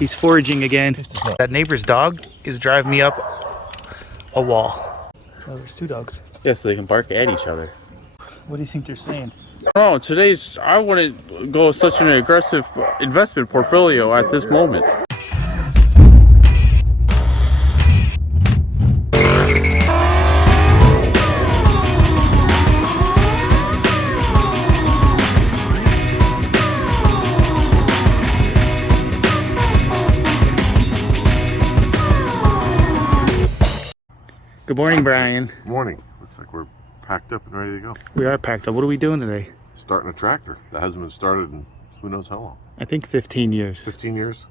He's foraging again. That neighbor's dog is driving me up a wall. Oh, there's two dogs. Yeah, so they can bark at each other. What do you think they're saying? Oh, I wouldn't go with such an aggressive investment portfolio at this moment. Good morning, Brian. Good morning. Looks like we're packed up and ready to go. We are packed up. What are we doing today? Starting a tractor that hasn't been started in who knows how long. I think 15 years. 15 years?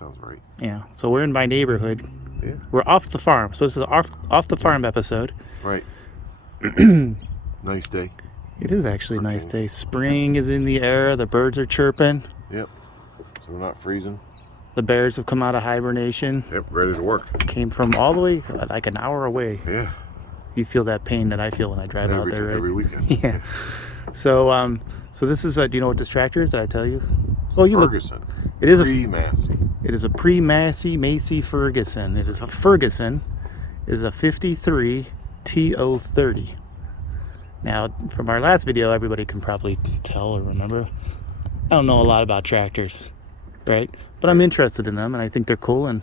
Sounds right. Yeah. So we're in my neighborhood. Yeah. We're off the farm. So this is off the farm episode. Right. Nice day. It is actually a nice day. Spring is in the air. The birds are chirping. Yep. So we're not freezing. The bears have come out of hibernation. Yep, ready to work. Came from all the way, like an hour away. Yeah. You feel that pain that I feel when I drive out there, right? Every weekend. Yeah. So, so this is. Do you know what this tractor is? Did I tell you? Oh, you Ferguson. look. It is Pre-Massey. It is a Massey Ferguson. It is a Ferguson. It is a 53 TO-30. Now, from our last video, everybody can probably tell or remember. I don't know a lot about tractors, right? But I'm interested in them, and I think they're cool, and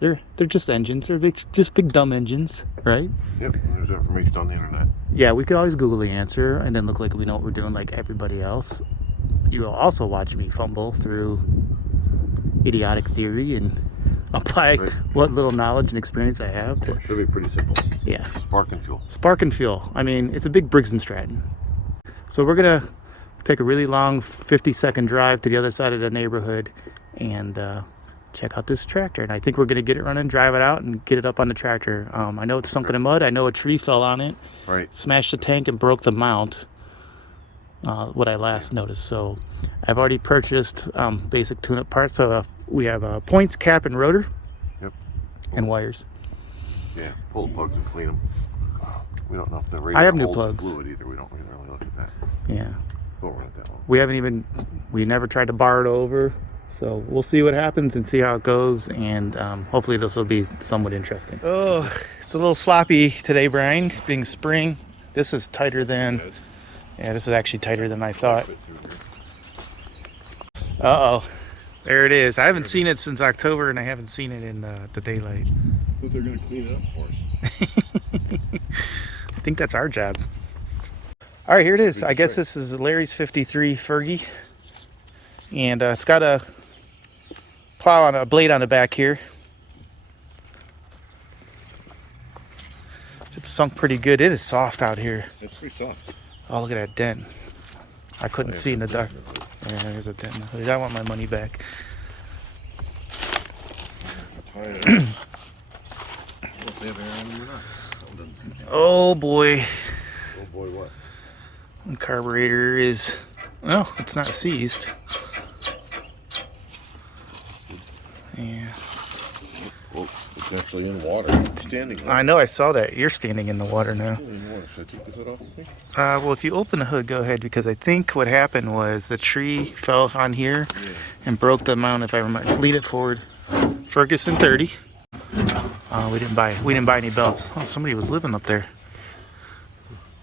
they're just engines. They're just big dumb engines, right? Yep. There's information on the internet. Yeah, we could always Google the answer and then look like we know what we're doing, like everybody else. You will also watch me fumble through idiotic theory and apply what little knowledge and experience I have to. It should be pretty simple. Yeah. Spark and fuel. Spark and fuel. I mean, it's a big Briggs & Stratton. So we're gonna take a really long 50-second drive to the other side of the neighborhood and check out this tractor. And I think we're gonna get it running, drive it out, and get it up on the tractor. I know it's sunken in mud. I know a tree fell on it, Right. smashed the tank and broke the mount. What I last noticed. So I've already purchased basic tune-up parts. So we have points, cap, and rotor. Yep. And wires. Yeah. Pull the plugs and clean them. We don't know if the radio I have new holds plugs. fluid either. We don't really look at that. Yeah. Don't run it that long. We never tried to bar it over. So we'll see what happens and see how it goes, and hopefully this will be somewhat interesting. Oh, it's a little sloppy today, Brian, being spring. This is tighter than, yeah, this is actually tighter than I thought. Uh-oh, there it is. I haven't seen it since October, and I haven't seen it in the daylight. But they're going to clean it up for us. I think that's our job. All right, here it is. I guess this is Larry's 53 Fergie, and it's got a plow on a blade on the back here. It's sunk pretty good. It is soft out here. It's pretty soft. Oh, look at that dent. I couldn't see in the dark. Yeah, there's a dent in the hood. I want my money back. Oh boy. Oh boy, what? The carburetor is, well, it's not seized. Yeah. Well, it's actually in water. It's standing. I know, I saw that. You're standing in the water now. Should I take the hood off, you think? Well, if you open the hood, go ahead, because I think what happened was the tree fell on here and broke the mount, if I remember. Lead it forward. Ferguson 30. We didn't buy any belts. Oh, somebody was living up there.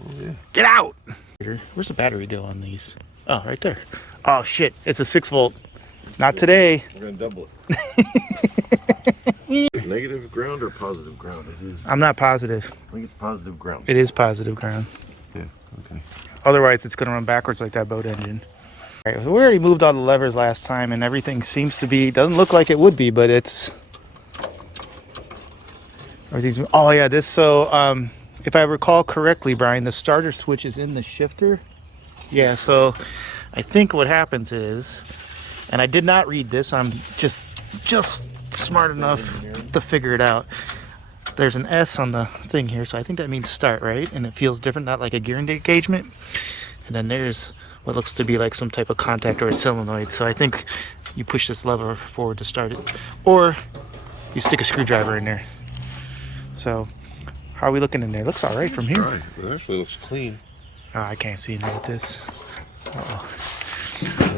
Oh, yeah. Get out! Where's the battery go on these? Oh, right there. Oh shit, it's a 6-volt. Not today. We're gonna double it. Negative ground or positive ground? It is. I'm not positive. I think it's positive ground. It is positive ground. Yeah. Okay. Otherwise, it's gonna run backwards like that boat engine. All right, so we already moved all the levers last time, and everything seems to be, doesn't look like it would be, but it's. Everything's. Oh yeah, this. So if I recall correctly, Brian, the starter switch is in the shifter. Yeah. So I think what happens is, and I did not read this. I'm just smart enough to figure it out. There's an S on the thing here, so I think that means start, right? And it feels different, not like a gear engagement. And then there's what looks to be like some type of contact or a solenoid. So I think you push this lever forward to start it, or you stick a screwdriver in there. So how are we looking in there? Looks all right from here. It actually looks clean. Oh, I can't see into this. Uh-oh.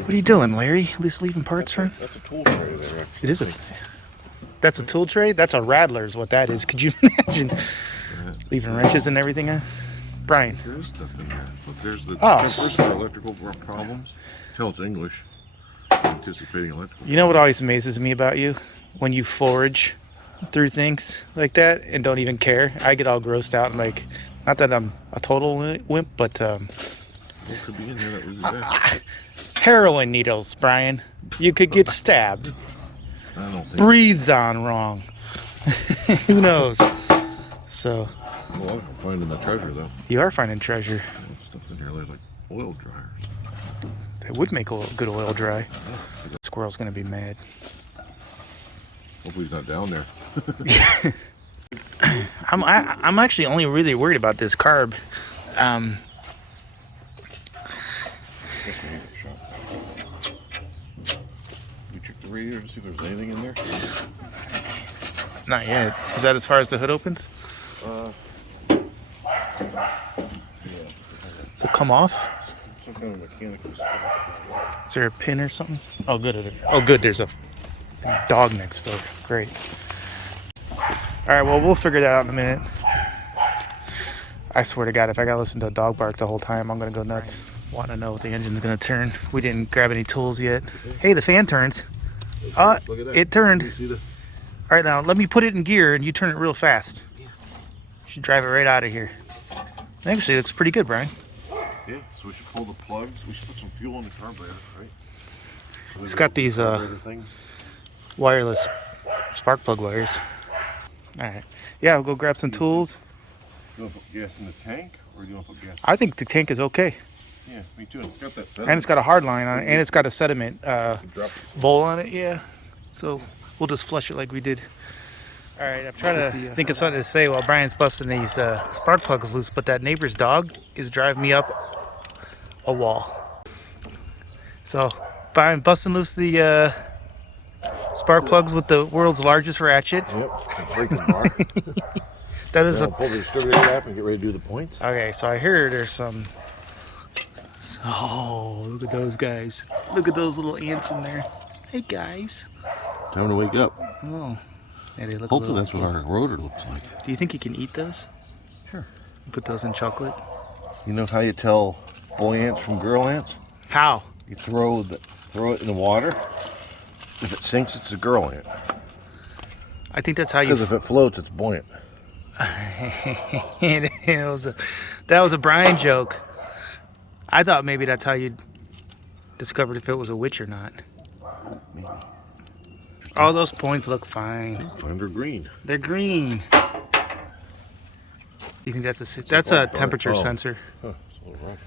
What are you doing, Larry? At least leaving parts for him? That's a tool tray there. Actually. It is a. That's a tool tray? That's a rattler is what that is. Could you imagine leaving wrenches and everything? Brian. There is stuff in there. Look, there's the Oh. first for electrical problems. Tell it's English. Anticipating electrical. You know what always amazes me about you? When you forage through things like that and don't even care. I get all grossed out and like, not that I'm a total wimp, but What could be in there that was bad? heroin needles, Brian. You could get stabbed. I don't think. Breathed on wrong. Who knows? So, Well, I'm finding the treasure though. you are finding treasure. Stuff in here like oil dryers. That would make good oil dry. Squirrel's gonna be mad. Hopefully he's not down there. I'm actually only really worried about this carb. Guess we need to shop. We check the radiator to see if there's anything in there. Not yet. Is that as far as the hood opens? Yeah. Does it come off? Some kind of mechanical stuff. Is there a pin or something? Oh, good. Oh, good. There's a dog next door. Great. All right. Well, we'll figure that out in a minute. I swear to God, if I gotta listen to a dog bark the whole time, I'm gonna go nuts. Want to know if the engine's gonna turn. We didn't grab any tools yet. Hey, the fan turns. Look at that. It turned. You see the... All right, now let me put it in gear and you turn it real fast. You should drive it right out of here. Actually, it looks pretty good, Brian. Yeah, so we should pull the plugs. We should put some fuel in the carburetor, right? So It's got these carburetor things. wireless spark plug wires. All right. Yeah, we'll go grab some tools. You want to put gas in the tank, or do you want to put gas? I think the tank is okay. Yeah, me too. And it's got that. And it's got a hard line on it, and it's got a sediment drop it. bowl on it, yeah. So we'll just flush it like we did. All right, I'm trying to think of something to say while Brian's busting these spark plugs loose, but that neighbor's dog is driving me up a wall. So Brian busting loose the spark plugs with the world's largest ratchet. Yep. Breaking bar. That is a. Pull the distributor cap and get ready to do the points. Okay, so I hear there's some. Oh, look at those guys! Look at those little ants in there. Hey guys. Time to wake up. Oh, yeah, they look. Hopefully a that's what our rotor looks like. Do you think you can eat those? Sure. Put those in chocolate. You know how you tell boy ants from girl ants? How? You throw it in the water. If it sinks, it's a girl ant. I think that's how you. Because if it floats, it's buoyant. That was a Brian joke. I thought maybe that's how you discovered if it was a witch or not. Maybe. All those points look fine. Fine, they're green. They're green. You think that's a temperature Oh. sensor? Huh, it's a little rough.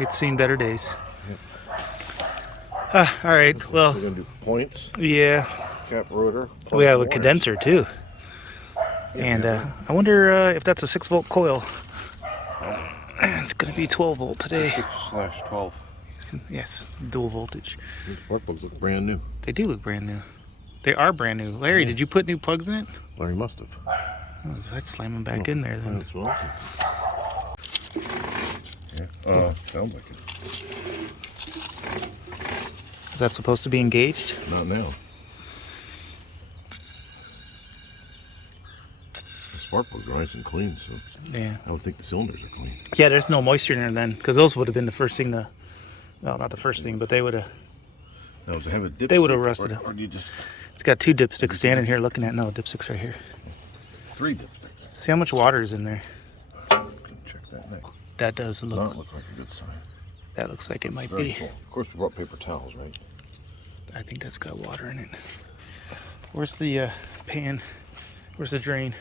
It's seen better days. All right. Well, We're gonna do points, yeah. cap rotor. We have a wires. condenser too. And I wonder if that's a 6-volt coil. It's gonna be 12-volt today. 6/12. Yes, dual voltage. These spark plugs look brand new. They do look brand new. They are brand new. Larry, did you put new plugs in it? Larry must have. Oh, let's slam them back in there then. That's well. Yeah. Sounds like it. Is that supposed to be engaged? Not now. The spark plugs are nice and clean, so Yeah. I don't think the cylinders are clean. Yeah, there's no moisture in there then, because those would have been the first thing to. Well, not the first thing, but they would have. Now, does it have a dipstick? They would have rusted it. Or do you just It's got 2 dipsticks standing here looking at. No, dipsticks right here. 3 dipsticks? See how much water is in there. Check that next. That does Not look. look like a good sign. That looks like it might Very be. full. Of course, we brought paper towels, right? I think that's got water in it. Where's the pan? Where's the drain?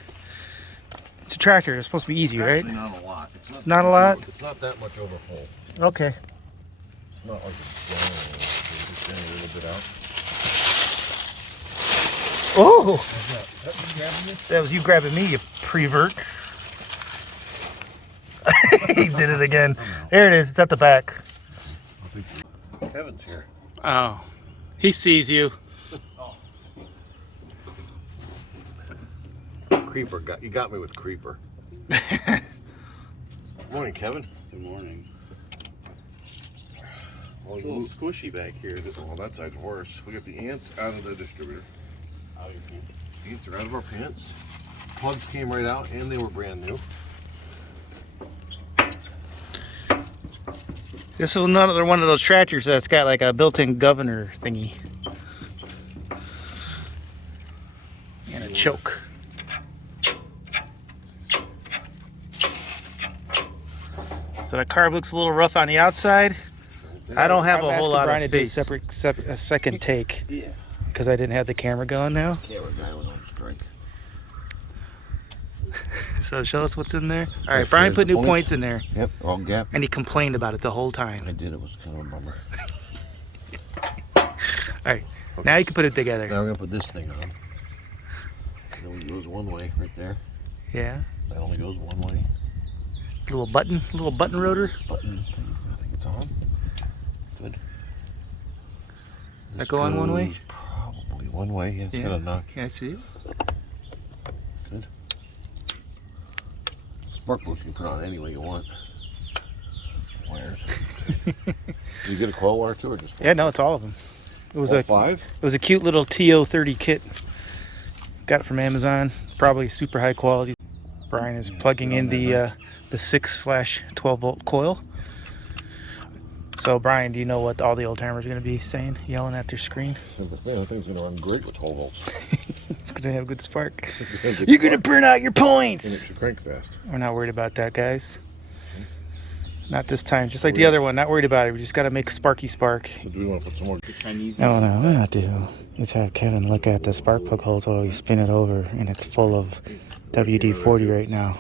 It's a tractor. It's supposed to be easy, right? Actually, not a lot. It's not a lot? It's not that much overfull. Okay. It's not like it's just a little bit out. Oh! That was you grabbing me, you prevert. He did it again. There it is. It's at the back. Kevin's here. Oh. He sees you. Creeper you got me with Creeper. Good morning, Kevin. Good morning. Well, It's a little squishy back here. well, that side's worse. We got the ants out of the distributor. The ants are out of our pants. Plugs came right out, and they were brand new. This is another one of those tractors that's got like a built-in governor thingy. And a choke. So the carb looks a little rough on the outside. I don't have a whole lot of space. A second take. Yeah. Because I didn't have the camera going now. Camera guy was on strike. So show us what's in there. All right, Brian put new points in there. Yep, all gap. And he complained about it the whole time. I did. It was kind of a bummer. All right, now you can put it together. Now we're gonna put this thing on. It only goes one way, right there. Yeah. That only goes one way. Little button rotor. Button. I think it's on. Good. That go on one way? Goes probably one way. Yeah, it's got a knock. Yeah, I see it. Good. Spark plugs you can put on any way you want. Wires. Did you get a coil wire too, or just one? Yeah, no, it's all of them. It was All a 5? It was a cute little TO-30 kit. Got it from Amazon. Probably super high quality. Brian is plugging in the 6/12 volt coil. So Brian, do you know what all the old timers are going to be saying, yelling at their screen? Man, that thing's gonna run great with 12 volts. It's going to have good spark. You're going to burn out your And it points. should crank fast. We're not worried about that, guys. Not this time. Just like the other one, not worried about it. We just got to make sparky spark. So do we want to put some more? Chinese. No, we're not do. Let's have Kevin look at the spark plug holes while we spin it over, and it's full of WD-40 right now.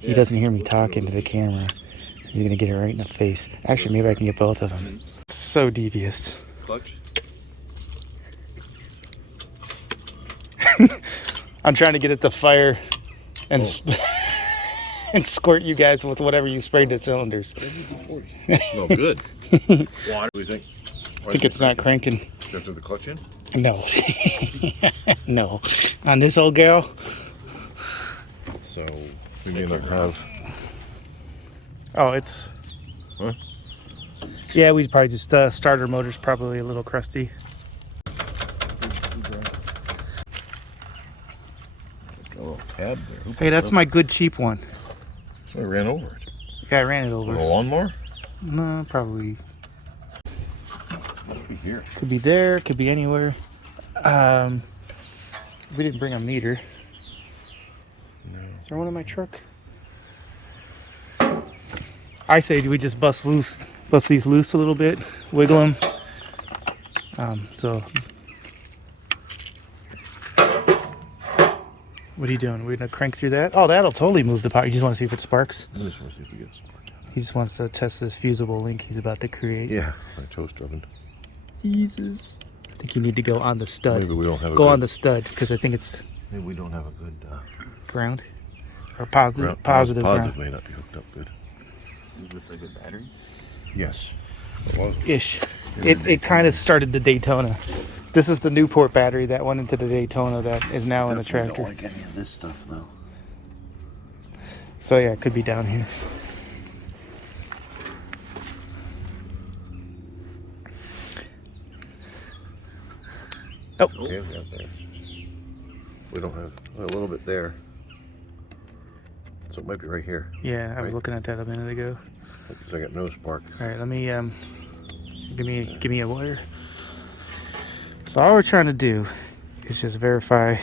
He doesn't hear me talking to the camera. He's gonna get it right in the face. Actually, maybe I can get both of them. So devious. Clutch. I'm trying to get it to fire and and squirt you guys with whatever you sprayed the cylinders. No, good. Water. What do you think? I think it's not cranking. You have to have the clutch in? No. No. On this old gal. So we may not have. Oh, it's. Huh? Yeah, we'd probably just starter motor's probably a little crusty. Got a little tab there. Hey, that's my good cheap one. So I ran over it. Yeah, I ran it A over. lawnmower? No, probably Must be here. could be there, could be anywhere. We didn't bring a meter. No. Is there one in my truck? I say, do we just bust these loose a little bit, wiggle them? So, what are you doing? We're gonna crank through that? Oh, that'll totally move the power. You just want to see if it sparks? I just want to see if we get a spark. He just wants to test this fusible link he's about to create. Yeah, my toaster oven. Jesus. I think you need to go on the stud. Maybe we don't have a Go good, on the stud, because I think it's Maybe we don't have a good ground. Or positive ground. positive Positive ground. may not be hooked up good. Is this a good battery? Yes. It was. Ish. It kind of started the Daytona. This is the Newport battery that went into the Daytona that is now in the Definitely tractor. don't like any of this stuff though. So yeah, it could be down here. Oh, Okay, we got there. We don't have a little bit there. So it might be right here. yeah, I was Right. looking at that a minute ago. Because I got no spark. All right, let me give me a wire. So all we're trying to do is just verify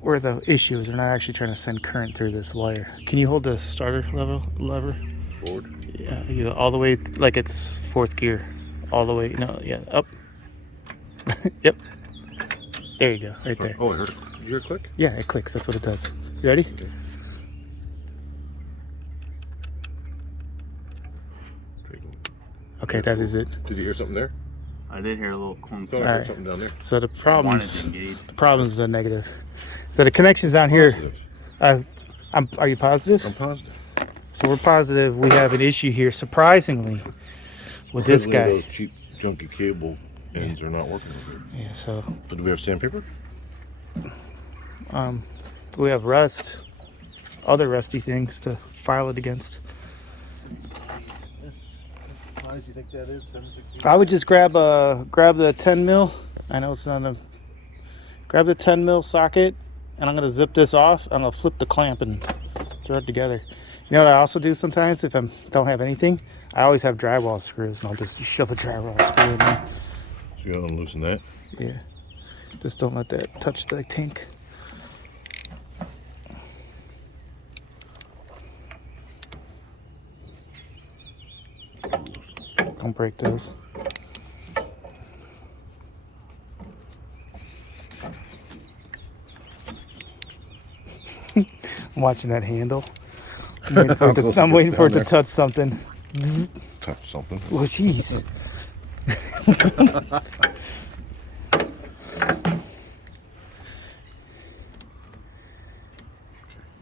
where the issue is. We're not actually trying to send current through this wire. Can you hold the starter lever? Forward. Yeah, you go all the way like it's fourth gear. All the way, no, yeah, up. Yep. There you go, right there. Oh, I heard it. You hear it click? Yeah, it clicks. That's what it does. You ready? Okay. Straight on. Okay, that is it. Did you hear something there? I did hear a little clunk. I thought I Alright. heard something down there. So the Wanted problems, to engage. are negative. So the connection's down here. Positive. Are you positive? I'm positive. So we're positive we have an issue here, surprisingly, with this Supposedly guy. Those cheap, junky cable ends are not working good. Yeah, so But do we have sandpaper? we have rust, other rusty things to file it against. size do you think that is? 7/16? I would just grab the 10 mil. I know it's not a. Grab the 10 mil socket, and I'm gonna zip this off. I'm gonna flip the clamp and throw it together. You know what I also do sometimes if I don't have anything? I always have drywall screws, and I'll just shove a drywall screw in there. So you gotta loosen that. Yeah. Just don't let that touch the tank. Don't break those. I'm watching that handle. I'm waiting for it to touch something. Zzz. Touch something. Oh, jeez.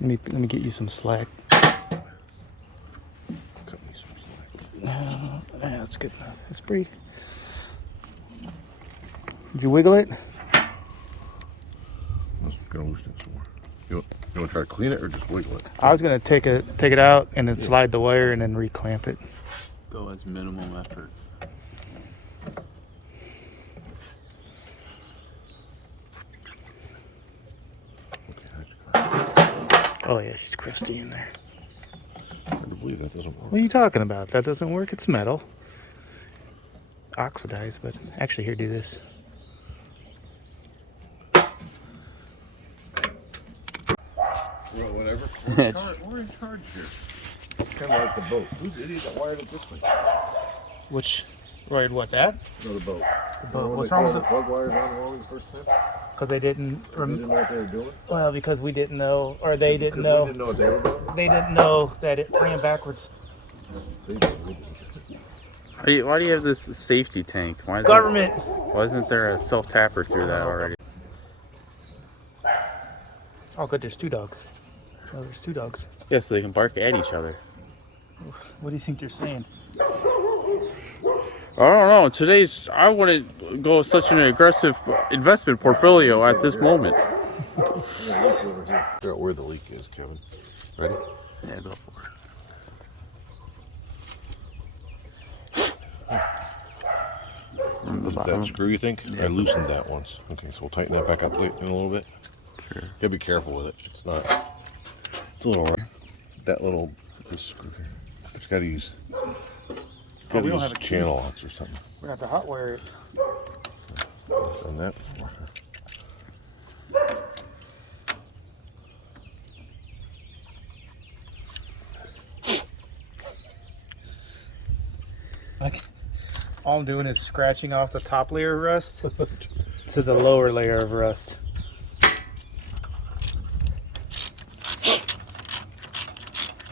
Let me get you some slack. Cut me some slack. No, that's good enough. It's pretty. Did you wiggle it? I'm just gonna loosen it some more. You want to try to clean it or just wiggle it? I was gonna take it out and then slide the wire and then reclamp it. Go as minimum effort. Oh yeah, she's crusty in there. Hard to believe that doesn't work. What are you talking about? That doesn't work. It's metal. Oxidized, but actually here, do this. Well, whatever. We're in charge here. Kind of like the boat. Who's the idiot that wired it this way? Which, right? What that? No, the boat. The boat. What's wrong with the? plug wires on wrong the first time? Because they didn't. They didn't know what they were doing. Well, because we didn't know, or they didn't We know. didn't know what they were doing. They didn't know that it ran backwards. They did. We didn't. Why do you have this safety tank? Government. Why isn't there a self tapper through that already? Oh, good. There's two dogs. Oh, there's two dogs. Yeah, so they can bark at each other. What do you think they're saying? I don't know. I wouldn't go with such an aggressive investment portfolio at this moment. Yeah, leak over here. Figure out where the leak is, Kevin. Ready? Yeah, go for it. Was it that screw, you think? I loosened that once. Okay, so we'll tighten that back up in a little bit. Sure. Gotta be careful with it. It's not. It's a little rough. This screw here. It's gotta use. Gotta we don't use have a key. channel locks or something. We're gonna have to hot wire it. I've done that before. Like, all I'm doing is scratching off the top layer of rust to the lower layer of rust.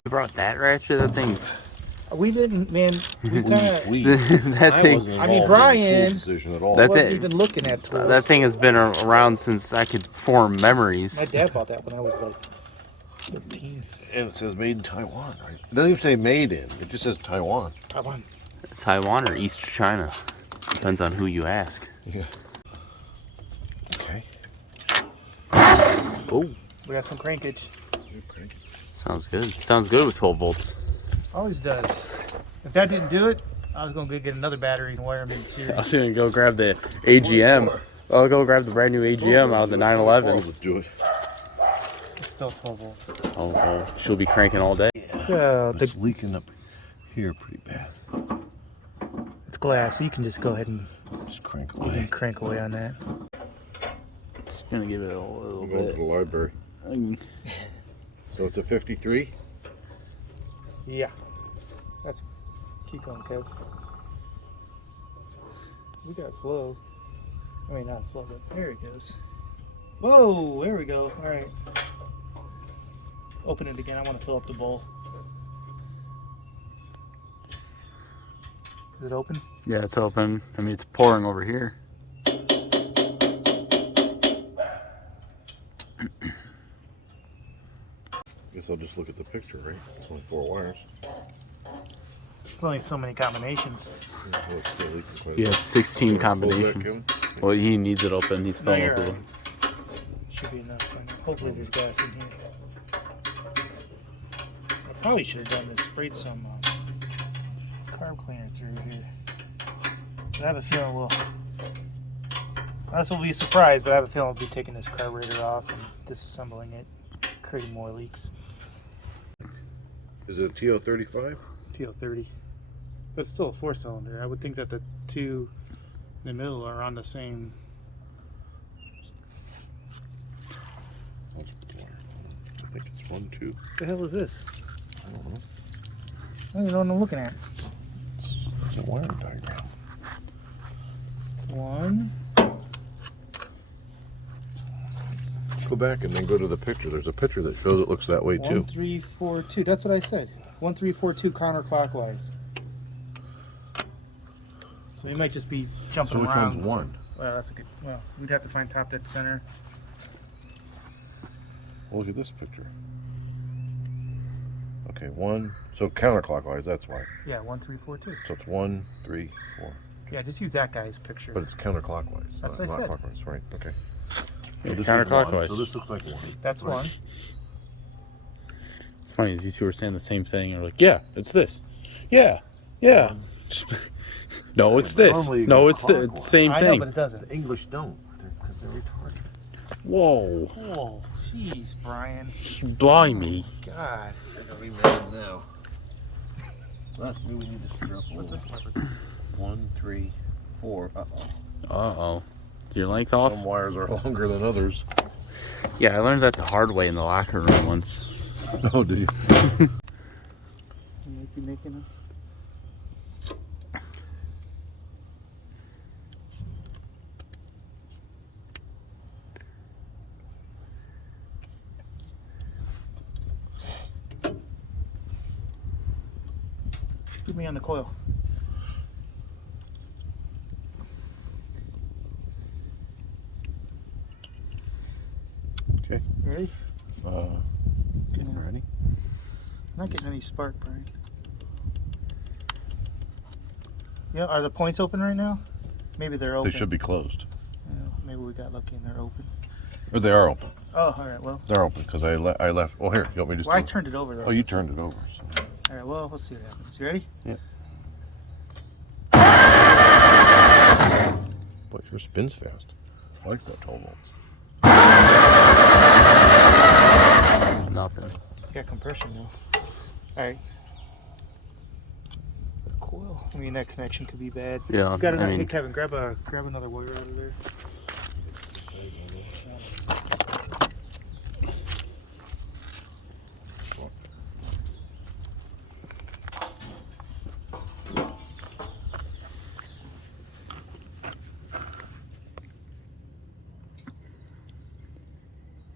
You brought that ratchet? That thing's. We didn't, man. We kind of. That I thing. wasn't I mean, involved in the Brian- tool decision at all. That wasn't thing- even looking at tools. That thing has been around since I could form memories. My dad bought that when I was like 13. And it says made in Taiwan, right? It doesn't even say made in. It just says Taiwan. Taiwan. Taiwan or East China. Depends on who you ask. Yeah. Okay. Oh, We got some crankage. sounds good. Sounds good with 12 volts. Always does. If that didn't do it, I was gonna go get another battery and wire them in I series. was gonna go grab the AGM. I'll go grab the brand new AGM out of the 911. Would do it. It's still 12 volts. Oh, she'll be cranking all day. It's leaking up here pretty bad. It's glass, so you can just go ahead and Just crank you can away. crank away on that. Just gonna give it a little We'll go to the library. bit. So it's a 53. Yeah. That's. Keep going, Kev. We got flow. I mean, not flow, but there it goes. Whoa, there we go. All right. Open it again. I want to fill up the bowl. Is it open? Yeah, it's open. I mean, it's pouring over here. Guess I'll just look at the picture, right? It's only 4 wires. There's only so many combinations. Yeah, well, it's still leaking quite a You bit. have 16 Close that, combinations. Kim. Well, he needs it open. He's filling you're up the. right. Should be enough. By now. Hopefully there's gas in here. I probably should have done this. Sprayed some carb cleaner through here. I have a feeling we'll. This will be a surprise, but I have a feeling we'll be taking this carburetor off and disassembling it, creating more leaks. Is it a TO-35? TO-30. But it's still a 4-cylinder. I would think that the two in the middle are on the same. I think it's 1, 2. What the hell is this? I don't know. I don't even know what I'm looking at. It's a wiring diagram. 1. Go back and then go to the picture. There's a picture that shows it looks that way too. 1, 3, 4, 2. That's what I said. 1, 3, 4, 2 counterclockwise. So we might just be jumping So which around. one's 1? Well, that's a good. Well, we'd have to find top dead center. Well, look at this picture. Okay, 1. So counterclockwise, that's why. Yeah, 1, 3, 4, 2. So it's 1, 3, 4. Yeah, just use that guy's picture. But it's counterclockwise. That's not, what I said. Not clockwise, right? Okay. Yeah, So this is counterclockwise. 1, so this looks like 1. That's Right. 1. It's funny, as you two were saying the same thing. You're like, yeah, it's this. Yeah, yeah. No, it's this. Normally you No, go it's the clockwise. same I know, thing. but it doesn't. The English don't, because they're retarded. Whoa, Whoa, jeez, Brian. blimey. God. I don't even know now. That's maybe we need to strip a What's little. this? 1, 3, 4. Uh-oh. Uh-oh. Is your length off? Some wires are longer than others. Yeah, I learned that the hard way in the locker room once. Oh, do you? You might be making a... Put me on the coil. Okay. You ready? Getting ready. I'm not getting any spark, Brian. Yeah, are the points open right now? Maybe they're open. They should be closed. Yeah, maybe we got lucky and they're open. Or they are open. Oh, all right. Well, They're open because I left. Well, here, you want me to just well, I do it? turned it over though. Oh, you turned it over. So. All right. Well, let's see what happens. You ready? Yeah. Boy, it sure spins fast. I like that 12 volts. Nothing. Got compression though. All right. The coil. I mean, that connection could be bad. Yeah, Got another. I mean- Hey, Kevin, grab another wire out of there.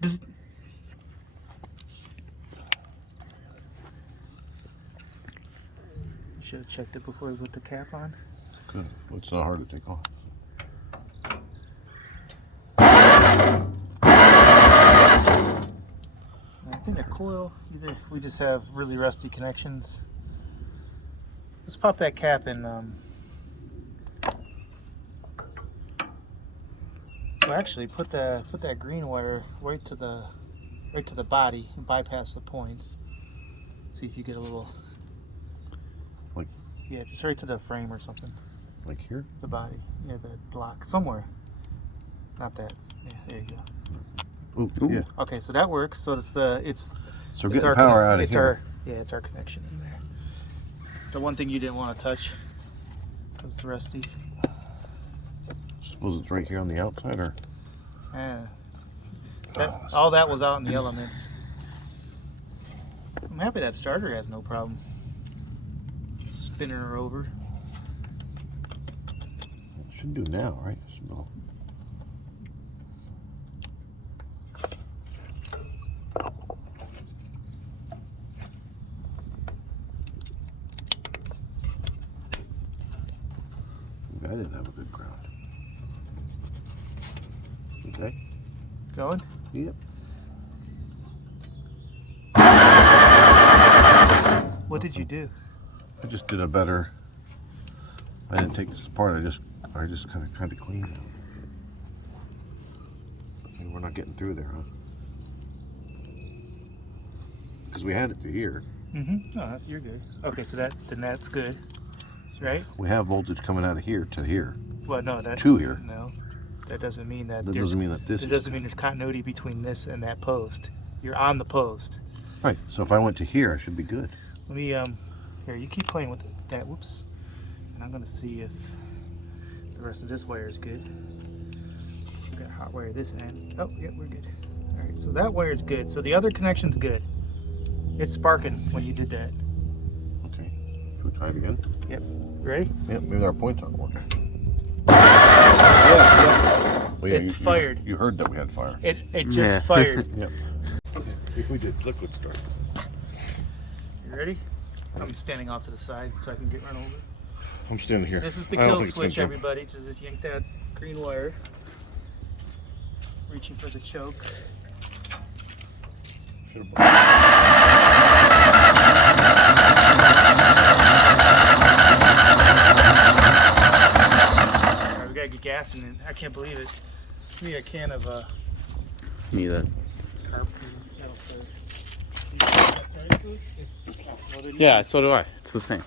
Bzz. Should have checked it before we put the cap on. Good. Well, it's not hard to take off. I think the coil, either we just have really rusty connections. Let's pop that cap in. Well, actually, put that green wire right to the body and bypass the points. See if you get a little. Like- Yeah, just right to the frame or something. Like here? The body, yeah, the block somewhere. Not that. Yeah, there you go. Ooh, Ooh. yeah. Okay, so that works. So it's So it's getting our power conne- out of it's here. It's our connection in there. The one thing you didn't want to touch because it's rusty. Suppose it's right here on the outside, or All that was out in the elements. I'm happy that starter has no problem spinning her over. it should do now, right? Should go. I didn't have a good ground. Okay. Going? Yep. What did you do? I just did a better. I didn't take this apart. I just kind of tried to clean it. And we're not getting through there, huh? Because we had it through here. Mm-hmm. No, you're good. Okay, so that's good. right? We have voltage coming out of here to here. Well, no, that To here. No, that doesn't mean that. That doesn't mean that this. It doesn't mean there's continuity between this and that post. You're on the post. Right. So if I went to here, I should be good. Let me here. You keep playing with that. Whoops. And I'm gonna see if the rest of this wire is good. We got hot wire this end. Oh, yeah, we're good. All right. So that wire is good. So the other connection's good. It's sparking when you did that. Okay. Should we try it again? Yep. Ready? Yep. Maybe our points aren't working. Well, It fired. You heard that we had fire. It just fired. Yep. Okay. We did liquid start. You ready? I'm standing off to the side so I can get run over. I'm standing here. This is the I don't kill think it's gonna switch, jump. everybody. Just yank that green wire. Reaching for the choke. Should've Alright, we gotta get gas in it. I can't believe it. Give me a can of Me that. carb. Yeah, so do I. It's the same.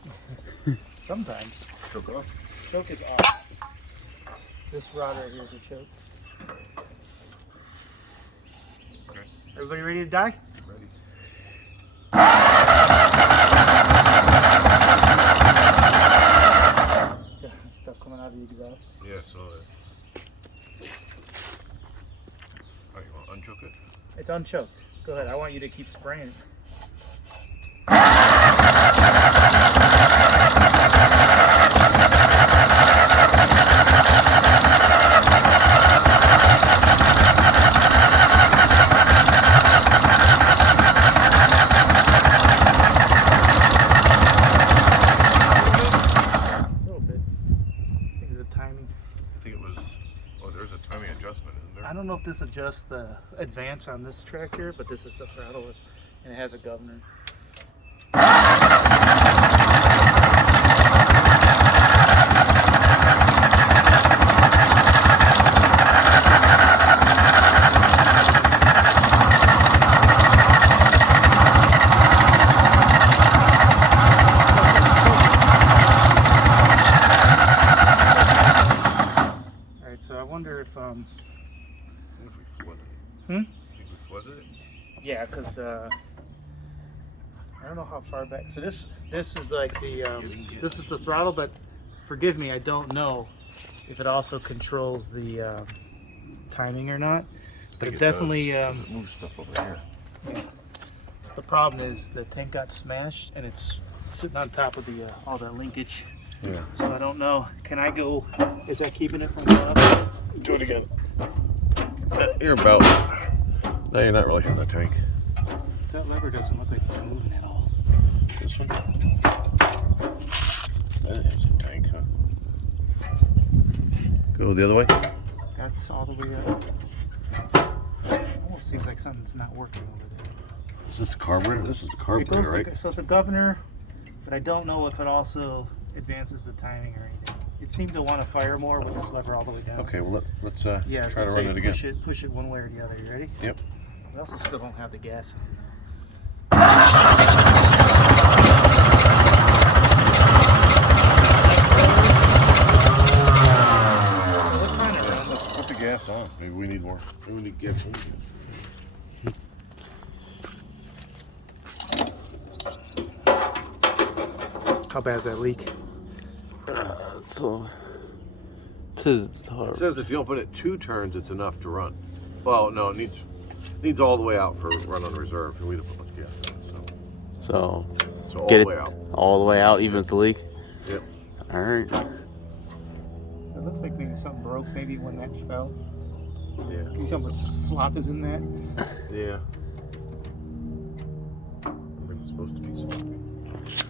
Sometimes. choke off. Choke is off. This rod right here is a choke. Okay. Everybody ready to die? Ready. Stuff coming out of the exhaust. Yeah, so alright, you want to unchoke it? It's unchoked. Go ahead. I want you to keep spraying it. A little bit. I think the timing. I think it was. Oh, there's a timing adjustment, isn't there? I don't know if this adjusts the advance on this tractor, but this is the throttle, and it has a governor. All right, so I wonder if I think we flooded it. Hmm? Think we flooded it? yeah, because I don't know how far back. So this is like the this is the throttle, but forgive me, I don't know if it also controls the timing or not. But Think it does, definitely 'cause it moves stuff over here. the problem is the tank got smashed and it's sitting on top of the all that linkage. Yeah. So I don't know. Can I go? Is that keeping it from going up? Do it again. You're about. No, you're not really hitting the tank. That lever doesn't look like it's moving at all. This one? That hits the tank, huh? Go the other way? That's all the way up. Almost seems like something's not working over there. Is this the carburetor? This is the It goes carburetor, right? like, so it's a governor, but I don't know if it also advances the timing or anything. It seemed to want to fire more with this lever all the way down. Okay, well, let's Yeah, try to run it again. Push it one way or the other. You ready? Yep. We also still don't have the gas on. Let's put the gas on. Maybe we need more. Maybe we need gas. How bad is that leak? So this is It hard. says if you open it 2 turns, it's enough to run. Well, no, it needs all the way out for run on reserve, and we don't put much gas in it. So So all get the it way out. all the way out, even with the leak. Yep. All right. So it looks like maybe something broke. Maybe when that fell. Yeah. You see how much slop is in that? Yeah. I think it's supposed to be sloppy.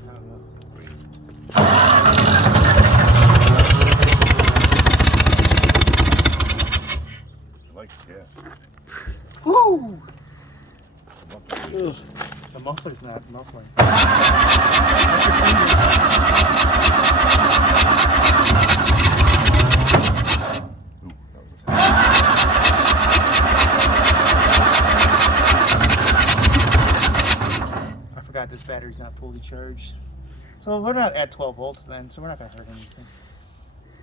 I don't know. I like the gas. Woo! The muffler's not muffling. I forgot this battery's not fully charged. So we're not at 12 volts then, so we're not gonna hurt anything.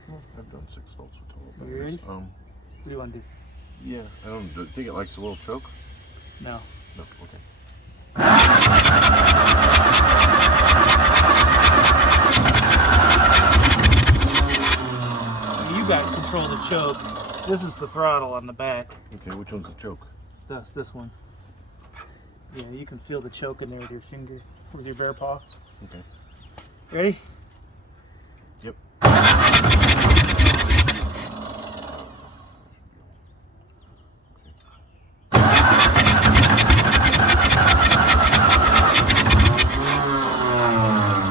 Well, I've done 6 volts with total. You ready? Um, What do you want to do? yeah, I don't think it likes a little choke. No. No, okay. You got control of the choke. This is the throttle on the back. Okay, which one's the choke? That's this one. Yeah, you can feel the choke in there with your finger, with your bare paw. Okay. Ready? Yep.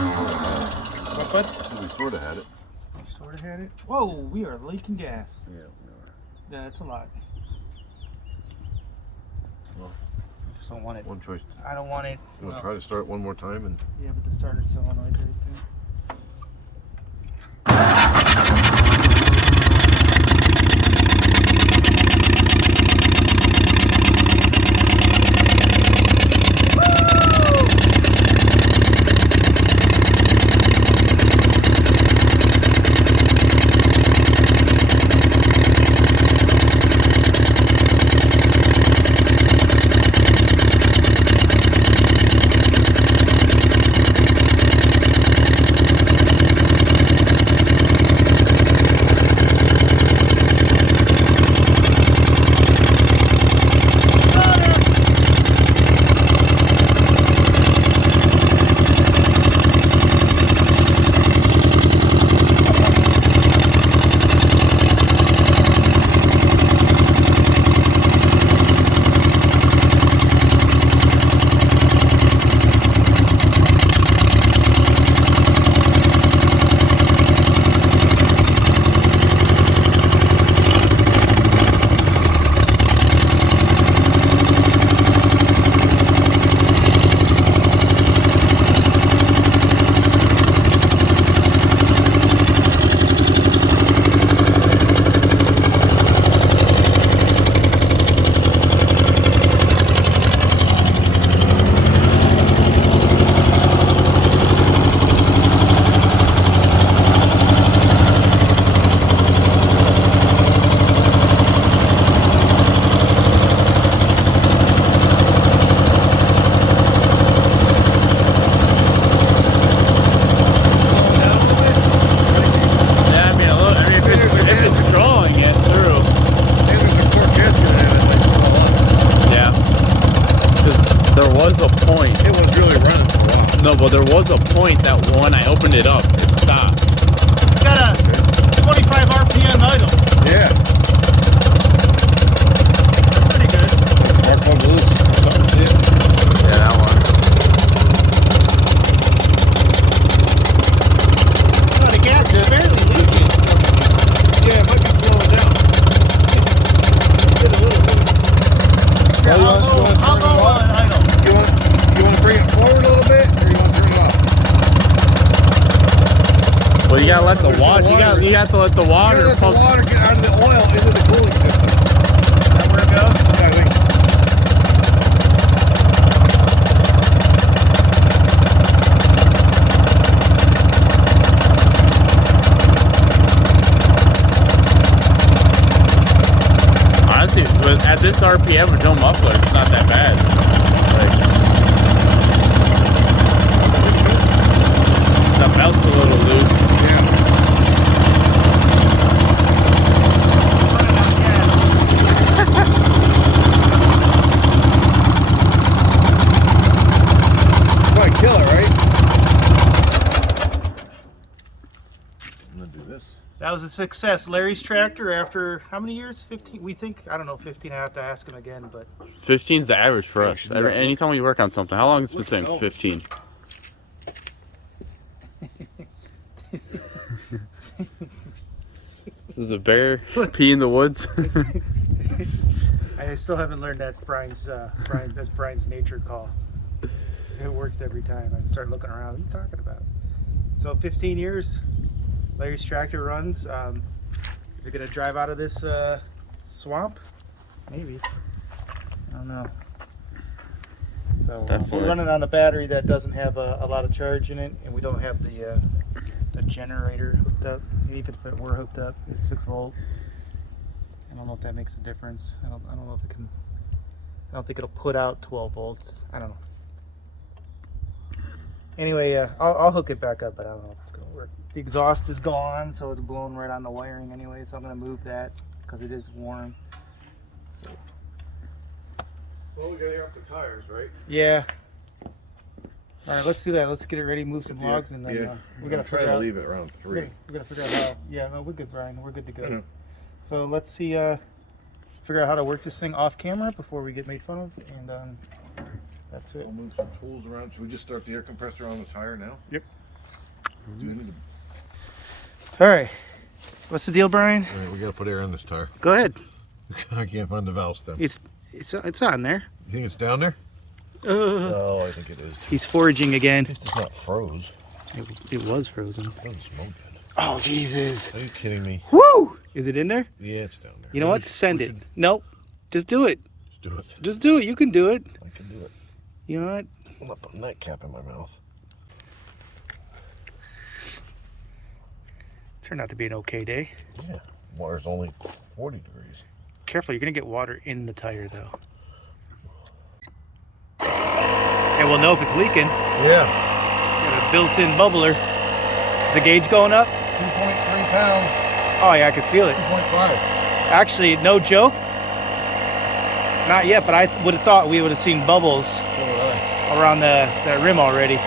What, bud? So we sort of had it. We sort of had it. Whoa, we are leaking gas. Yeah, we are. Yeah, that's a lot. Well, I just don't want it. one choice. I don't want it. You want to try to start one more time and. Yeah, but the starter's solenoid right there. No, but there was a point that when I opened it up, it stopped. It's got a 25 RPM idle. Yeah. Pretty good. Spark plug loose. Something did. Yeah, that one. Oh, the gas is barely leaking. Yeah, it might be slowing down. Did a little bit. Yeah, how low on idle? You want to bring it forward a little bit, or you want to turn it off? Well, you gotta let the water. You got to let the water Let the pump. water get out of the oil into the cooling system. Is that where it goes? Yeah, I think. Honestly, at this RPM with no muffler, it's not that bad. The belt's a little loose. Yeah. Running out of gas. Probably kill it, right? I'm gonna do this. That was a success. Larry's tractor after how many years? 15? We think, I don't know, 15. I have to ask him again, but 15's the average for us. Anytime we work on something, how long has it been saying? What's 15. This is a bear pee in the woods. I still haven't learned that's Brian's nature call. It works every time. I start looking around. What are you talking about? So 15 years, Larry's tractor runs. Is it going to drive out of this swamp? Maybe. I don't know. So we're Definitely. running on a battery that doesn't have a lot of charge in it, and we don't have the generator hooked up. Even if it were hooked up, it's 6 volt. I don't know if that makes a difference. I don't know if it can. I don't think it'll put out 12 volts. I don't know. Anyway, I'll hook it back up, but I don't know if it's gonna work. The exhaust is gone, so it's blowing right on the wiring anyway. So I'm gonna move that because it is warm. So. Well, we gotta air up the tires, right? Yeah. All right, let's do that. Let's get it ready, move some logs, and then we gotta try figure to out. leave it around 3. We gotta figure out how. Yeah, no, we're good, Brian. We're good to go. Mhm. So let's see. Figure out how to work this thing off camera before we get made fun of, and that's it. We'll move some tools around. Should we just start the air compressor on the tire now? Yep. Do we need All right. What's the deal, Brian? to... All right, we gotta put air in this tire. Go ahead. I can't find the valve stem. It's on there. You think it's down there? Uh, Oh, I think it is. he's foraging again. At least it's not froze. It was frozen. It doesn't smoke good. Oh Jesus! Are you kidding me? Woo! Is it in there? Yeah, it's down there. You know what? Send it. Nope. Just do it. Let's do it. Just do it. You can do it. I can do it. You know what? I'm not putting that cap in my mouth. Turned out to be an okay day. Yeah. Water's only 40 degrees. Careful, you're gonna get water in the tire though. And we'll know if it's leaking. Yeah. Got a built-in bubbler. Is the gauge going up? 2.3 pounds. Oh yeah, I can feel it. 2.5. Actually, no joke. Not yet, but I would have thought we would have seen bubbles So would I. around the rim already.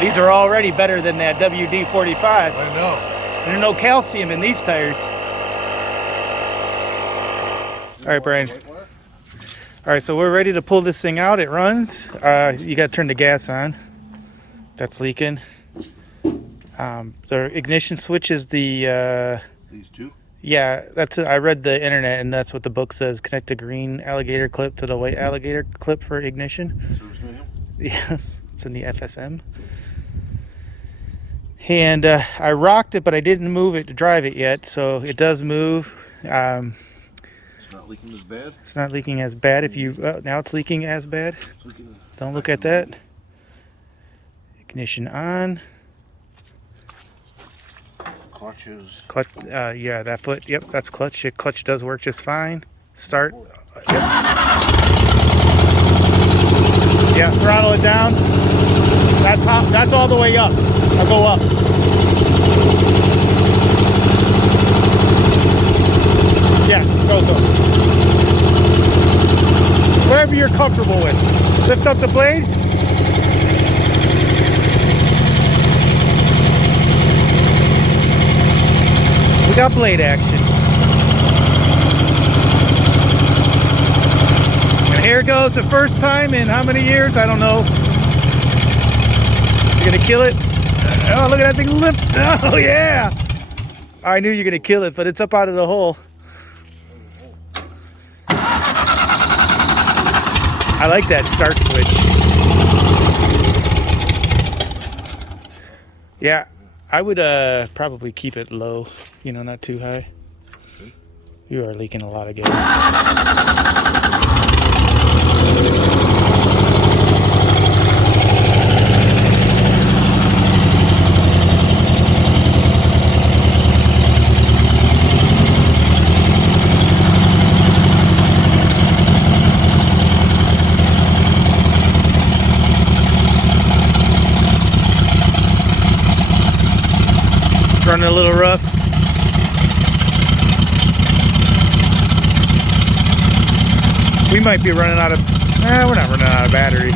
These are already better than that WD45. I know. There's no calcium in these tires. All right, Brian. All right, so we're ready to pull this thing out. It runs. You got to turn the gas on. That's leaking. The ignition switch is the. These two? Yeah, that's. I read the internet, and that's what the book says. Connect the green alligator clip to the white alligator clip for ignition. Service manual? Yes, it's in the FSM. And I rocked it, but I didn't move it to drive it yet, so it does move. It's not leaking as bad? It's not leaking as bad. If you now it's leaking as bad. It's leaking. Don't look at that. Ignition on. Clutches. Clutch. Yeah, that foot. Yep, that's clutch. Your clutch does work just fine. Start. Yep. Yeah, throttle it down. That's hot. That's all the way up. I'll go up. Yeah, go. Wherever you're comfortable with. Lift up the blade. We got blade action. And here goes the first time in how many years? I don't know. You're gonna kill it? Oh, look at that thing lift. Oh, yeah. I knew you were gonna kill it, but it's up out of the hole. I like that start switch. Yeah, I would probably keep it low, you know, not too high. You are leaking a lot of gas. Running a little rough. We might be running out of, we're not running out of battery.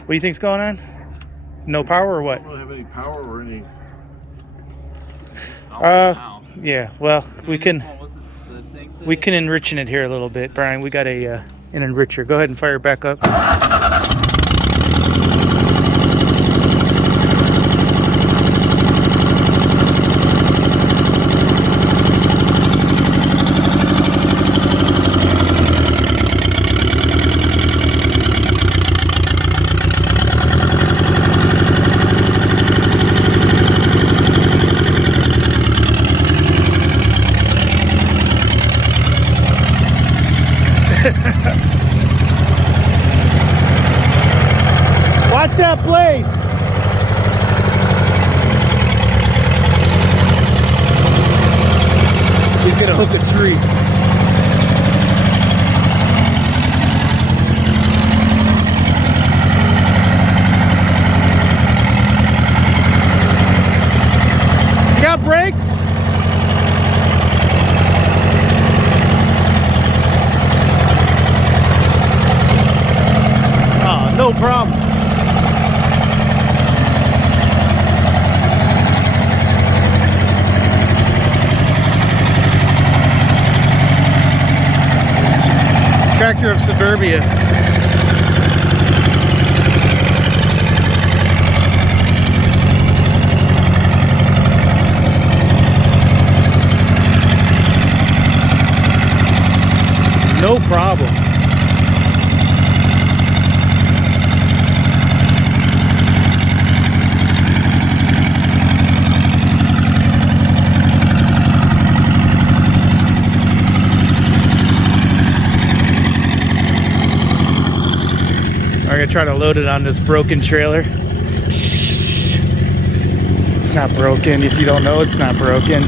What do you think's going on? No power or what? I don't have any power or any. Yeah, well, we can enrich in it here a little bit, Brian. We got an enricher. Go ahead and fire it back up. Watch that blade. He's gonna hook a tree. You got brakes? Oh, no problem. Tractor of suburbia. No problem. I'm gonna try to load it on this broken trailer. It's not broken. If you don't know, it's not broken.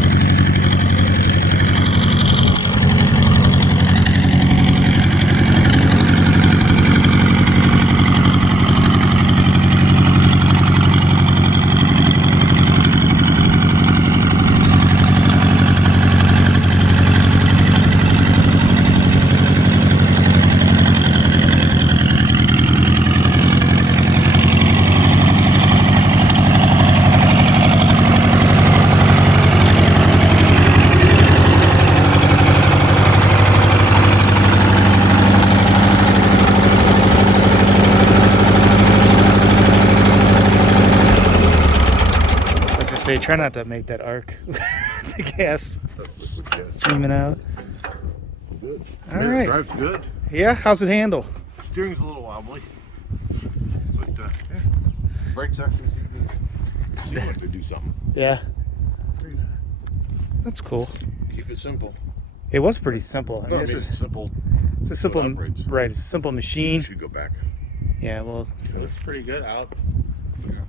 Say, try not to make that arc. The gas streaming out. Good. All Man, right. it drives good. Yeah, how's it handle? Steering's a little wobbly, but yeah. Brakes actually seem like they do something. Yeah. That's cool. Keep it simple. It was pretty simple. I mean, It's simple. it's a simple, operates. right? It's a simple machine. Should go back. Yeah. Well, It looks pretty good out.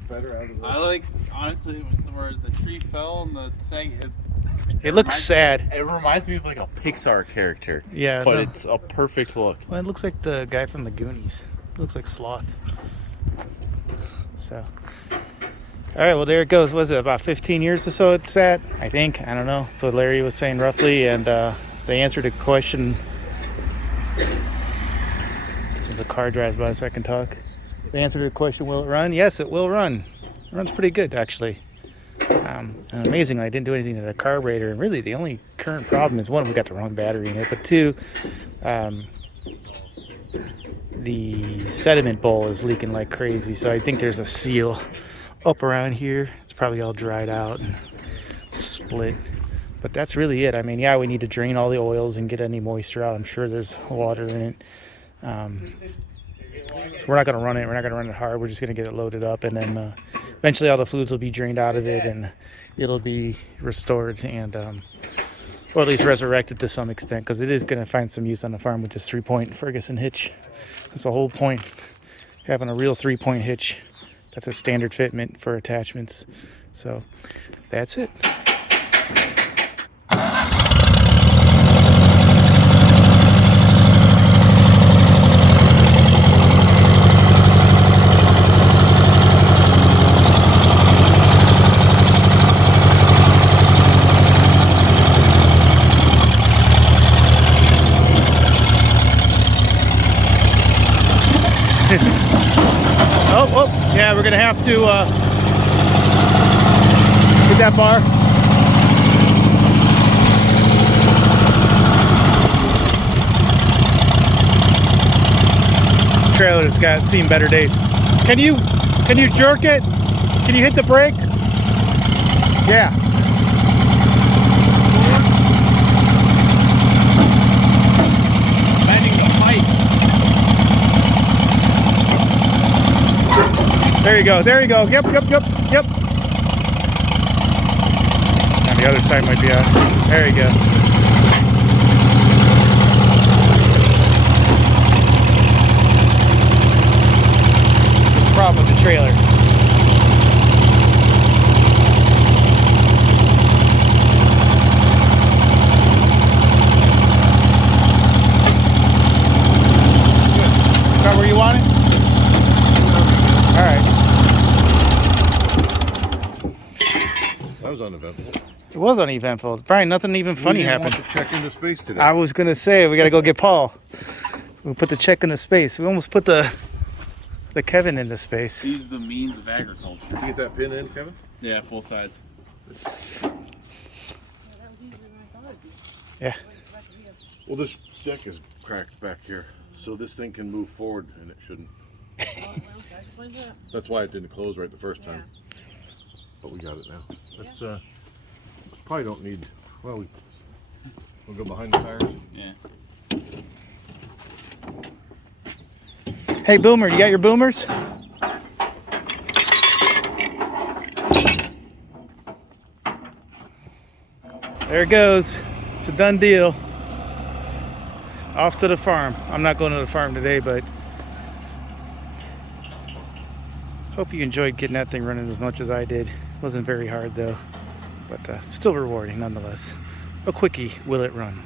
Better out of the. I like, honestly, it was where the tree fell and the it looks sad. It reminds me of like a Pixar character. Yeah. But no. it's a perfect look. Well, it looks like the guy from the Goonies. It looks like Sloth. So. All right. Well, there it goes. Was it about 15 years or so it's sat? I think. I don't know. So Larry was saying roughly, and they answered a question. There's a car drives by, so I can talk. The answer to the question, will it run? Yes, it will run. It runs pretty good, actually. And amazingly, I didn't do anything to the carburetor. And really, the only current problem is, one, we got the wrong battery in it. But two, the sediment bowl is leaking like crazy. So I think there's a seal up around here. It's probably all dried out and split. But that's really it. I mean, yeah, we need to drain all the oils and get any moisture out. I'm sure there's water in it. So we're not going to run it. We're not going to run it hard. We're just going to get it loaded up, and then eventually all the fluids will be drained out of it, and it'll be restored and, or at least resurrected to some extent, because it is going to find some use on the farm with this 3-point Ferguson hitch. That's the whole point, having a real 3-point hitch. That's a standard fitment for attachments. So that's it. Oh, yeah, we're gonna have to get that bar. Trailer's got seen better days. Can you jerk it? Can you hit the brake? Yeah. bending the pipe. There you go. There you go. Yep. Now the other side might be out. There you go. trailer. Is that where you want it? All right. That was uneventful. It was uneventful. Brian, nothing even funny we didn't happened. Want to check into space today. I was gonna say we gotta go get Paul. We put the check into space. We almost put the Kevin into space. He's the means of agriculture. Did you get that pin in, Kevin? Yeah, full sides. Yeah. Well, this deck is cracked back here, so this thing can move forward, and it shouldn't. That's why it didn't close right the first time. But we got it now. That's probably don't need. Well, we'll go behind the tires. Yeah. Hey, Boomer, you got your boomers? There it goes. It's a done deal. Off to the farm. I'm not going to the farm today, but hope you enjoyed getting that thing running as much as I did. Wasn't very hard though, but still rewarding nonetheless. A quickie, will it run?